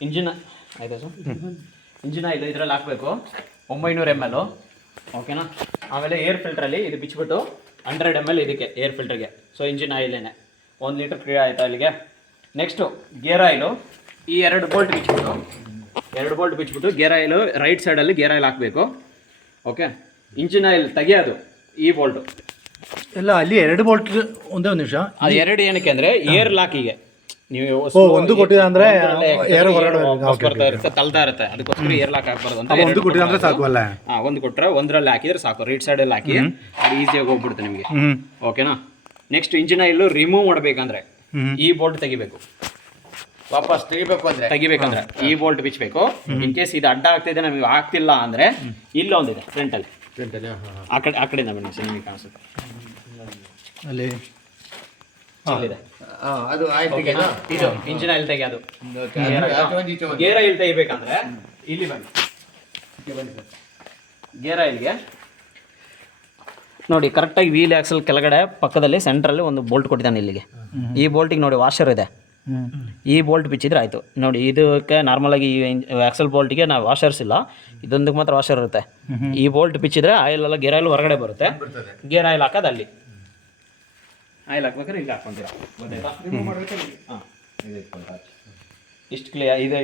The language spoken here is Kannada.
ಇಂಜಿನ್ ಆಯಿತಾ ಸರ್ ಇಂಜಿನ್ ಆಯಿಲ್ ಇದರಲ್ಲಿ ಹಾಕಬೇಕು 900 ml ಓಕೆನಾ. ಆಮೇಲೆ ಏರ್ ಫಿಲ್ಟ್ರಲ್ಲಿ ಇದು ಬಿಚ್ಚಿಬಿಟ್ಟು 100 ml ಇದಕ್ಕೆ ಏರ್ ಫಿಲ್ಟರ್ಗೆ. ಸೊ ಇಂಜಿನ್ ಆಯಿಲೇನೆ 1 ಲೀಟ್ರ್ ಕ್ಲಿಯರ್ ಆಯಿತಾ ಅಲ್ಲಿಗೆ. ನೆಕ್ಸ್ಟು ಗೇರ್ ಆಯಿಲು ಈ 2 ಬೋಲ್ಟ್ ಬಿಚ್ಚಿಬಿಟ್ಟು ಗೇರ್ ಆಯಿಲು ರೈಟ್ ಸೈಡಲ್ಲಿ ಗೇರ್ ಆಯಿಲ್ ಹಾಕಬೇಕು. ಓಕೆ, ಇಂಜಿನ್ ಆಯಿಲ್ ತೆಗಿಯೋದು ಈ ಬೋಲ್ಟು ಎಲ್ಲ ಅಲ್ಲಿ 2 ಬೋಲ್ಟ್ ಒಂದೇ ಒಂದು ನಿಮಿಷ. ಅದು 2 ಏನಕ್ಕೆ ಅಂದರೆ ಏರ್ ಲಾಕಿಗೆ ನೀವು ಒಂದು ಕೊಟ್ಟಿದೆ ಅಂದರೆ ಏರ್ ಹೊರಗಡೆ ಬರ್ತಾ ಇರುತ್ತೆ, ತಳ್ತಾ ಇರುತ್ತೆ, ಅದಕ್ಕೋಸ್ಕರ ಏರ್ ಲಾಕ್ ಹಾಕ್ಬಾರ್ದು ಅಂತ. ಒಂದು ಕೊಟ್ಟಿದೆ ಅಂದರೆ ಸಾಕು ಅಲ್ಲ? ಹಾಂ, ಒಂದು ಕೊಟ್ಟರೆ ಒಂದರಲ್ಲಿ ಹಾಕಿದ್ರೆ ಸಾಕು, ರೈಟ್ ಸೈಡಲ್ಲಿ ಹಾಕಿ ಅದು ಈಸಿಯಾಗಿ ಹೋಗ್ಬಿಡುತ್ತೆ ನಿಮಗೆ. ಓಕೆನಾ. ನೆಕ್ಸ್ಟ್ ಇಂಜಿನ್ ಆಯಿಲ್ ರಿಮೂವ್ ಮಾಡಬೇಕಂದ್ರೆ ಈ ಬೋಲ್ಟ್ ತೆಗಿಬೇಕು. ವಾಪಸ್ ತೆಗಿಬೇಕಂದ್ರೆ ಈ ಬೋಲ್ಟ್ ಬಿಚ್ಚಬೇಕು. ಇನ್ ಕೇಸ್ ಇದು ಅಡ್ಡ ಆಗ್ತಿದೆ ನಮಗೆ ಆಗ್ತಿಲ್ಲ ಅಂದರೆ ಇಲ್ಲೊಂದಿದೆ ಫ್ರಂಟಲ್ಲಿ, ಆ ಕಡೆಯಿಂದ ಬನ್ನಿ ಸರ್, ನಿಮಗೆ ಕಾಣಿಸುತ್ತೆ ಅಲ್ಲಿ ಇಲ್ಲಿದೆ. ಅದು ಇದು ಇಂಜಿನ್ ಆಯಿಲ್ ತೆಗಿಯೋದು. ಗೇರ್ ಆಯಿಲ್ ತೆಗಿಬೇಕಂದ್ರೆ ಇಲ್ಲಿ ಬನ್ನಿ. ಗೇರ್ ಆಯಿಲ್ಗೆ ನೋಡಿ ಕರೆಕ್ಟಾಗಿ ವೀಲ್ ಆಕ್ಸಲ್ ಕೆಳಗಡೆ ಪಕ್ಕದಲ್ಲಿ ಸೆಂಟ್ರಲ್ಲಿ ಒಂದು ಬೋಲ್ಟ್ ಕೊಟ್ಟಿದ್ದಾನೆ ಇಲ್ಲಿಗೆ. ಈ ಬೋಲ್ಟಿಗೆ ನೋಡಿ ವಾಷರ್ ಇದೆ, ಈ ಬೋಲ್ಟ್ ಬಿಚ್ಚಿದ್ರೆ ಆಯಿತು. ನೋಡಿ ಇದಕ್ಕೆ ನಾರ್ಮಲಾಗಿ ಈ ಆಕ್ಸಲ್ ಬೋಲ್ಟಿಗೆ ನಾವು ವಾಷರ್ಸ್ ಇಲ್ಲ, ಇದೊಂದಕ್ಕೆ ಮಾತ್ರ ವಾಷರ್ ಇರುತ್ತೆ. ಈ ಬೋಲ್ಟ್ ಬಿಚ್ಚಿದ್ರೆ ಆಯಿಲ್ ಎಲ್ಲ ಗೇರ್ ಆಯಿಲ್ ಹೊರಗಡೆ ಬರುತ್ತೆ. ಗೇರ್ ಆಯಿಲ್ ಹಾಕೋದು ಅಲ್ಲಿ, ಆಯಿಲ್ ಹಾಕ್ಬೇಕಾದ್ರೆ ಇಲ್ಲಿ ಹಾಕ್ಕೊಂತೀರಾ. ಹಾಂ, ಇಷ್ಟು ಕ್ಲಿಯರ್. ಇದು